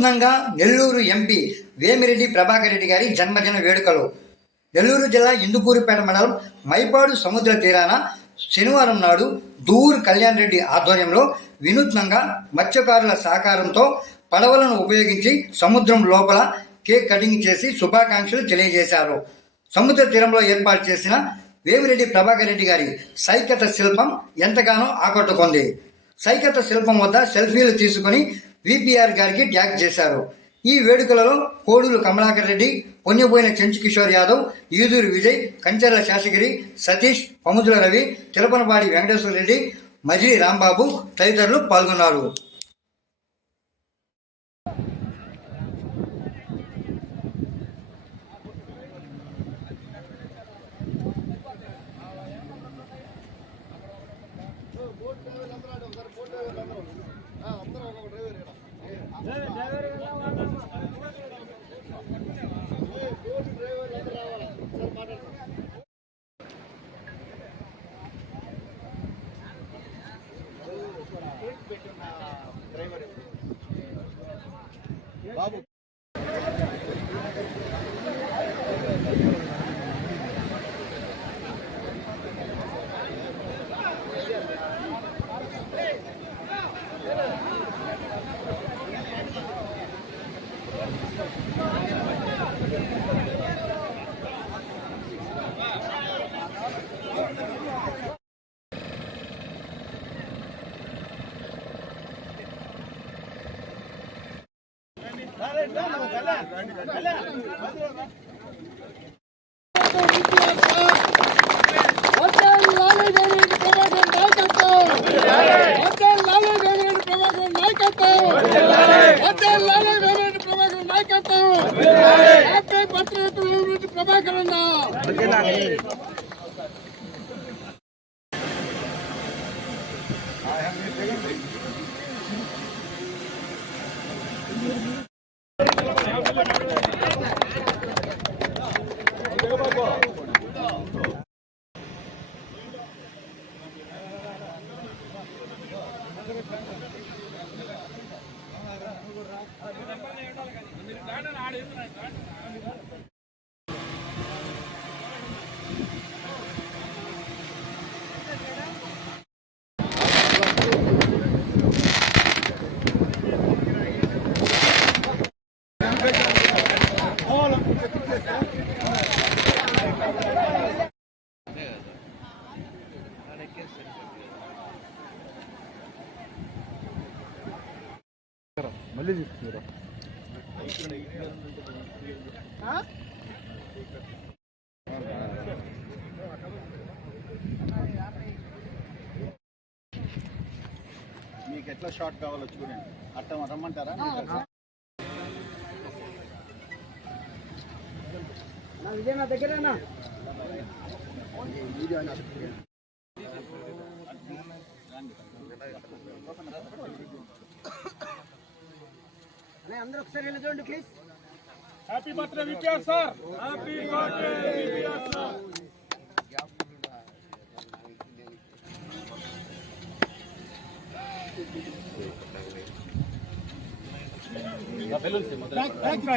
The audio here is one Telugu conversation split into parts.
వినూత్నంగా నెల్లూరు ఎంపీ వేమిరెడ్డి ప్రభాకర్ రెడ్డి గారి జన్మదిన వేడుకలు. నెల్లూరు జిల్లా ఇందుకూరుపేట మండలం మైపాడు సముద్ర తీరాన శనివారం నాడు దూర్ కళ్యాణ్ రెడ్డి ఆధ్వర్యంలో వినూత్నంగా మత్స్యకారుల సహకారంతో పడవలను ఉపయోగించి సముద్రం లోపల కేక్ కటింగ్ చేసి శుభాకాంక్షలు తెలియజేశారు. సముద్ర తీరంలో ఏర్పాటు చేసిన వేమిరెడ్డి ప్రభాకర్ రెడ్డి గారి సైకత శిల్పం ఎంతగానో ఆకట్టుకుంది. సైకత శిల్పం వద్ద సెల్ఫీలు తీసుకుని విపిఆర్ గారికి ట్యాగ్ చేశారు. ఈ వేడుకలలో కోడూరు కమలాకర్ రెడ్డి, పొన్నిపోయిన చెంచు కిషోర్ యాదవ్, ఈదూరు విజయ్, కంచెర్ల శాసగిరి, సతీష్, పముదుల రవి, తిలపనపాడి వెంకటేశ్వర రెడ్డి, మజిలీ రాంబాబు తదితరులు పాల్గొన్నారు. బాబు మళ్ళీ తీసుకురా మీకు ఎట్లా షార్ట్ కావాలో చూడండి. అర్థం రమ్మంటారా? విజయ్ నా దగ్గరేనా? అందరూ ఒకసారి వెళ్ళి చూడండి please. Happy birthday VPR sir. Happy birthday VPR sir.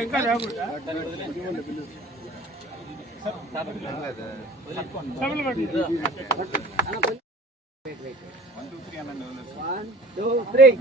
ఇంకా One, two, three.